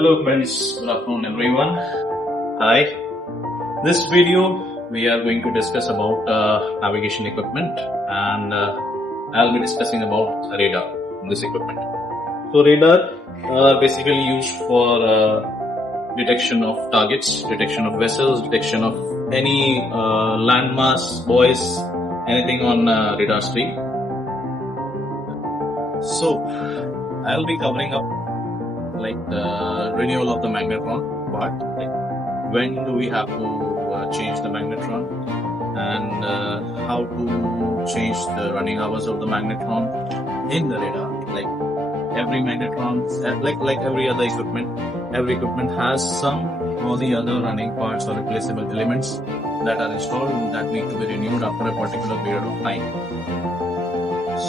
Hello friends, good afternoon everyone. Hi. This video we are going to discuss about navigation equipment and I'll be discussing about radar in this equipment. So radar are basically used for detection of targets, detection of vessels, detection of any landmass, buoys, anything on radar screen. So I'll be covering up like the renewal of the magnetron part, like when do we have to change the magnetron and how to change the running hours of the magnetron in the radar. Like every magnetron, like every other equipment, every equipment has some or the other running parts or replaceable elements that are installed that need to be renewed after a particular period of time.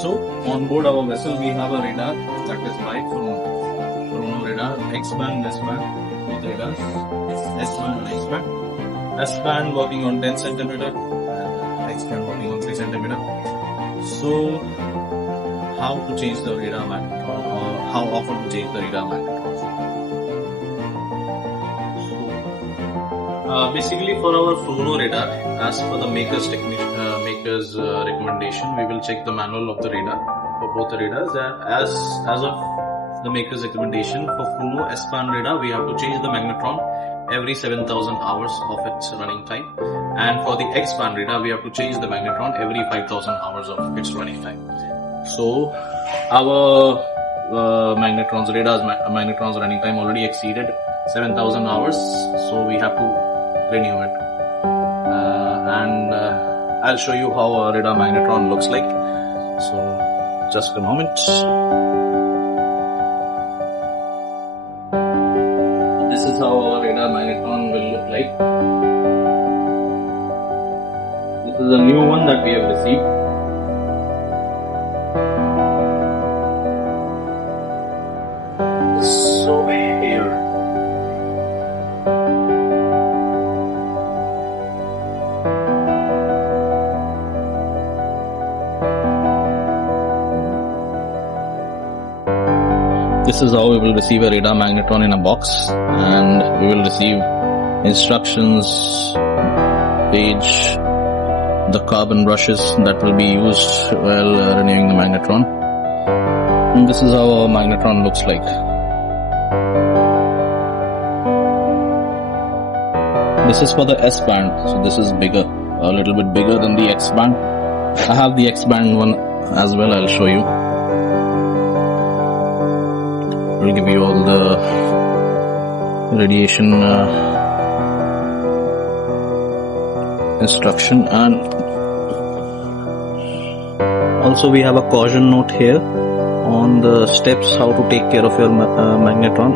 So on board our vessel we have a radar that is live from radar, X-band, S-band, both radars, S-band and X-band. S-band working on 10 cm and X-band working on 3 cm. So, how to change the radar magnetron or how often to change the radar magnetron? So, basically for our Chrono radar, as per the maker's recommendation, we will check the manual of the radar for both the radars as of the maker's recommendation. For Chrono S-band radar, we have to change the magnetron every 7,000 hours of its running time, and for the X-band radar, we have to change the magnetron every 5,000 hours of its running time. So our radar's running time already exceeded 7,000 hours, so we have to renew it. And I'll show you how a radar magnetron looks like. So just a moment. This is how our radar magnetron will look like. This is a new one that we have received. So here. This is how we will receive a radar magnetron in a box, and we will receive instructions page, the carbon brushes that will be used while renewing the magnetron. And this is how our magnetron looks like. This is for the S band, so this is bigger, a little bit bigger than the X band. I have the X band one as well, I'll show you. Will give you all the radiation instruction, and also we have a caution note here on the steps how to take care of your magnetron.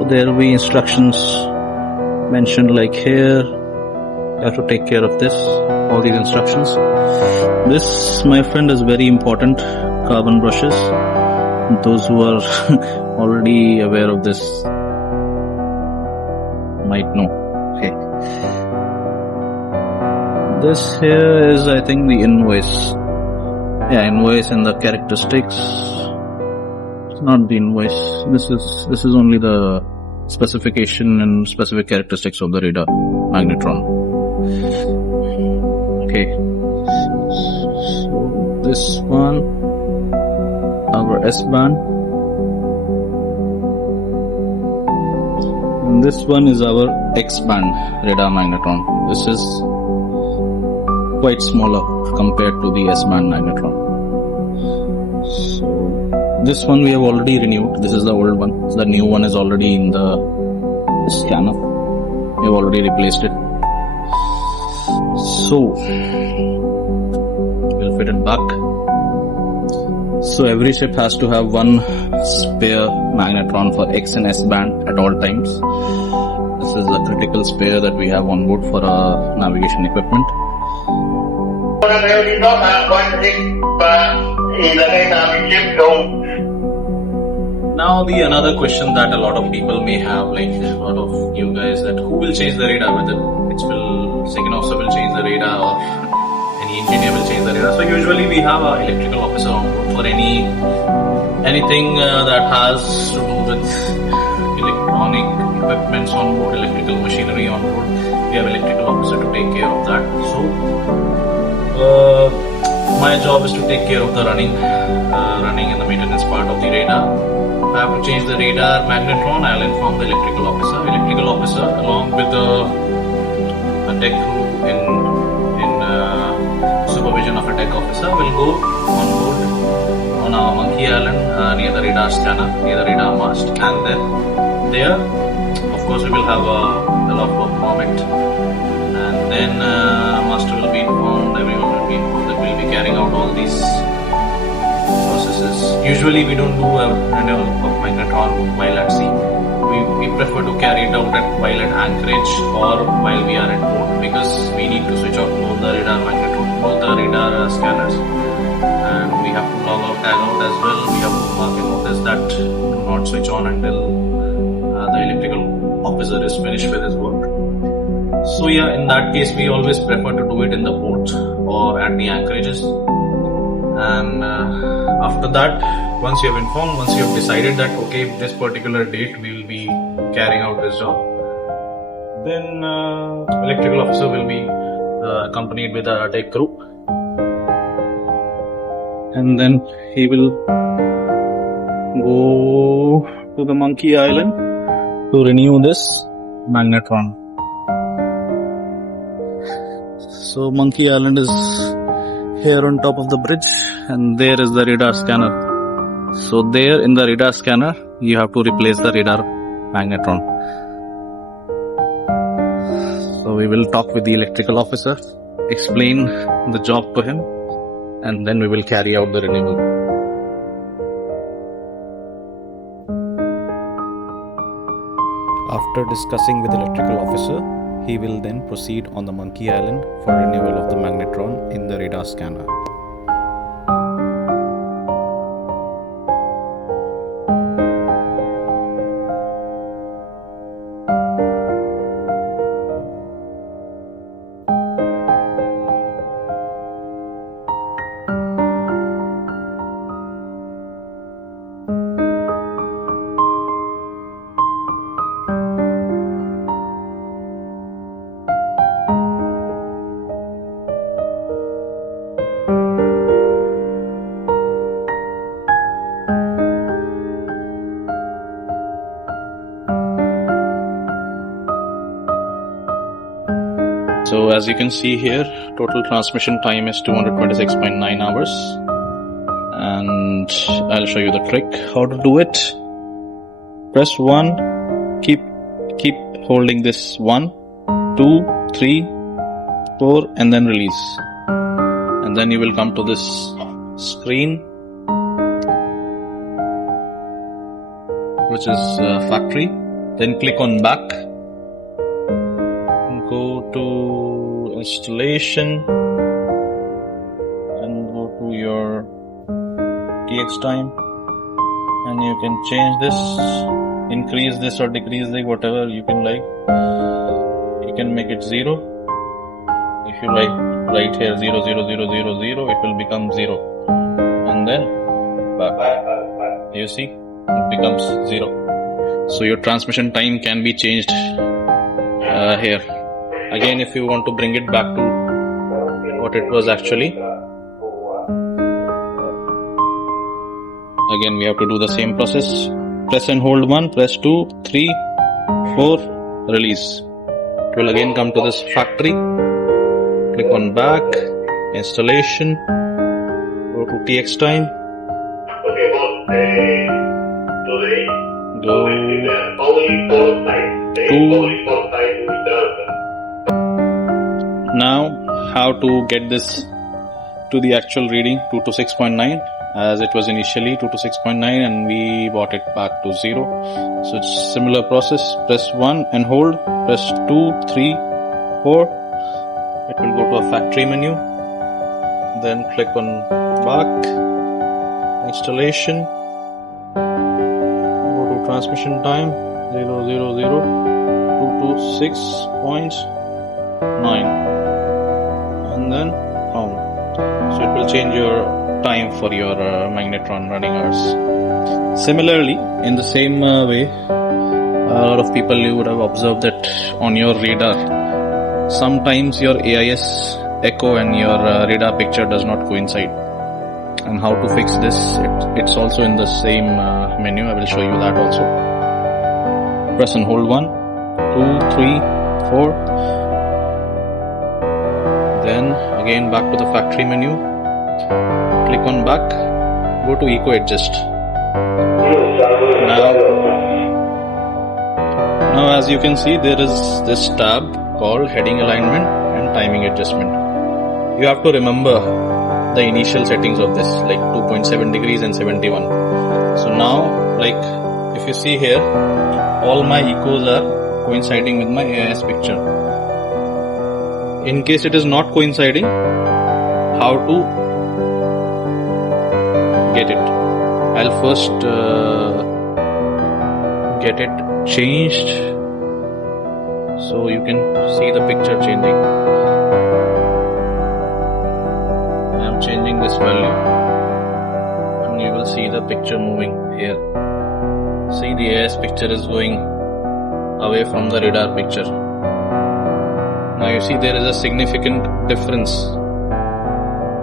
So there will be instructions mentioned, like here you have to take care of this, all these instructions. This, my friend, is very important. Carbon brushes, those who are already aware of this might know. Okay. This here is, I think, the invoice. Yeah, invoice and the characteristics. It's not the invoice. This is only the specification and specific characteristics of the radar magnetron. Okay. So this one, our S-band. And this one is our X-band radar magnetron. This is quite smaller compared to the S-band magnetron. So this one we have already renewed. This is the old one. So the new one is already in the scanner. We have already replaced it. So we'll fit it back. So every ship has to have one spare magnetron for X and S band at all times. This is a critical spare that we have on board for our navigation equipment. Now the another question that a lot of people may have, like a lot of you guys, that who will change the radar, whether second officer will change the radar or any engineer will change the radar. So usually we have an electrical officer on board for anything that has to do with equipments on board, electrical machinery on board, we have electrical officer to take care of that. So my job is to take care of the running and the maintenance part of the radar. If I have to change the radar magnetron, I'll inform the electrical officer. Electrical officer, along with a tech crew in supervision of a tech officer, will go on board on our Monkey Island near the radar scanner, near the radar mast, and then there, of course, we will have a log permit, and then master will be informed, everyone will be informed that we'll be carrying out all these processes. Usually we don't do a renewal of magnetron while at sea. We prefer to carry it out while at anchorage or while we are at port, because we need to switch off both the radar magnetron, both the radar scanners, and we have to log out, tag out as well. We have to mark a notice that do not switch on until the electrical officer is finished with his work. So yeah, in that case we always prefer to do it in the port or at the anchorages. And after that, once you have informed, once you have decided that okay, this particular date we will be carrying out this job, then electrical officer will be accompanied with a tech crew, and then he will go to the Monkey Island to renew this magnetron. So Monkey Island is here on top of the bridge, and there is the radar scanner. So there in the radar scanner, you have to replace the radar magnetron. So we will talk with the electrical officer, explain the job to him, and then we will carry out the renewal. After discussing with the electrical officer, he will then proceed on the Monkey Island for renewal of the magnetron in the radar scanner. So as you can see here, total transmission time is 226.9 hours, and I'll show you the trick how to do it. Press 1, keep holding this 1, 2, 3, 4, and then release, and then you will come to this screen, which is factory. Then click on back, go to installation, and go to your TX time, and you can change this, increase this or decrease it, whatever you can like. You can make it 0. If you like, right here 0, 0, 0, 0, 0, it will become 0, and then back. You see, it becomes 0. So your transmission time can be changed here. Again, if you want to bring it back to what it was actually, again we have to do the same process. Press and hold 1, press 2, 3, 4, release. It will again come to this factory. Click on back, installation, go to TX time, go to. Now, how to get this to the actual reading 226.9, as it was initially 226.9 and we brought it back to 0. So it's similar process. Press 1 and hold, press 2, 3, 4. It will go to a factory menu. Then click on back, installation, go to transmission time 000 226.9. And then home. So it will change your time for your magnetron running hours. Similarly, in the same way, a lot of people, you would have observed that on your radar, sometimes your AIS echo and your radar picture does not coincide. And how to fix this, it's also in the same menu. I will show you that also. Press and hold 1, 2, 3, 4. Then again back to the factory menu. Click on back. Go to Eco Adjust. Now as you can see, there is this tab called Heading Alignment and Timing Adjustment. You have to remember the initial settings of this, like 2.7 degrees and 71. So now, like if you see here, all my ecos are coinciding with my AIS picture. In case it is not coinciding, how to get it? I'll first get it changed so you can see the picture changing. I'm changing this value and you will see the picture moving here. See, the AIS picture is going away from the radar picture. Now you see there is a significant difference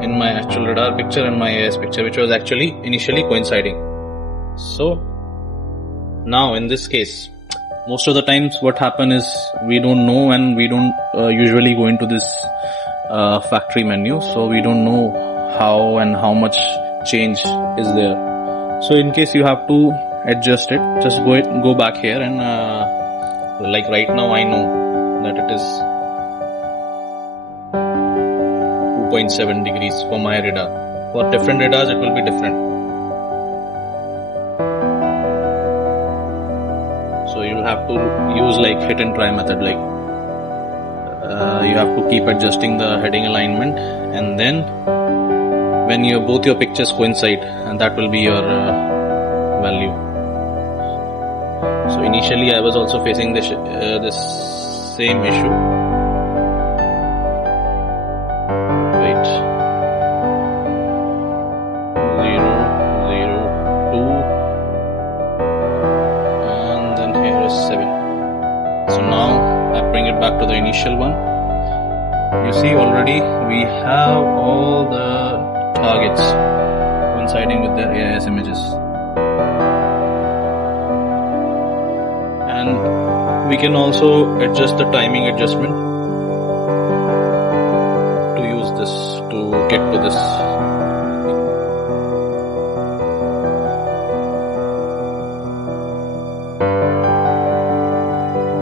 in my actual radar picture and my AIS picture, which was actually initially coinciding. So now in this case, most of the times what happen is we don't know, and we don't usually go into this factory menu, so we don't know how and how much change is there. So in case you have to adjust it, just go back here and like right now I know that it is 2.7 degrees for my radar. For different radars it will be different. So you will have to use like hit and try method, like you have to keep adjusting the heading alignment, and then when both your pictures coincide, and that will be your value. So initially I was also facing this same issue. Wait, 0, 0, 2, and then here is 7. So now I bring it back to the initial one. You see already we have all the targets coinciding with their AIS images. And we can also adjust the timing adjustment to use this to get to this.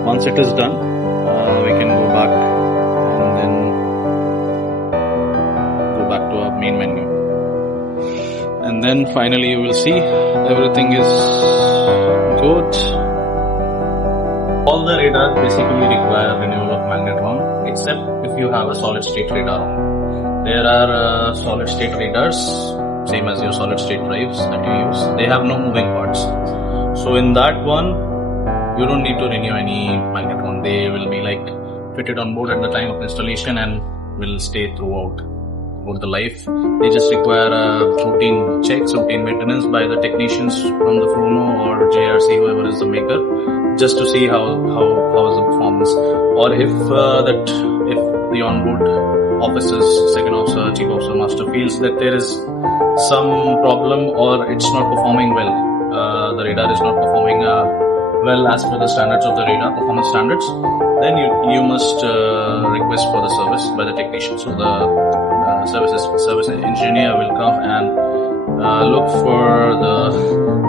Once it is done, we can go back and then go back to our main menu. And then finally you will see everything is good. All the radars basically require renewal of magnetron, except if you have a solid state radar on. There are solid state radars, same as your solid state drives that you use. They have no moving parts. So in that one, you don't need to renew any magnetron. They will be like fitted on board at the time of installation and will stay throughout the life. They just require routine checks, routine maintenance by the technicians from the Fruno or JRC, whoever is the maker, just to see how is the performance, or if the onboard officers, second officer, chief officer, master feels that there is some problem or it's not performing well, the radar is not performing well as per the standards of the radar performance standards, then you must request for the service by the technician. So the service engineer will come and look for the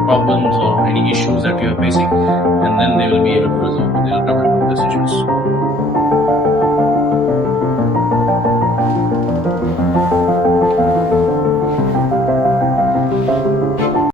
problems or any issues that you are facing, and then they will be able to resolve it.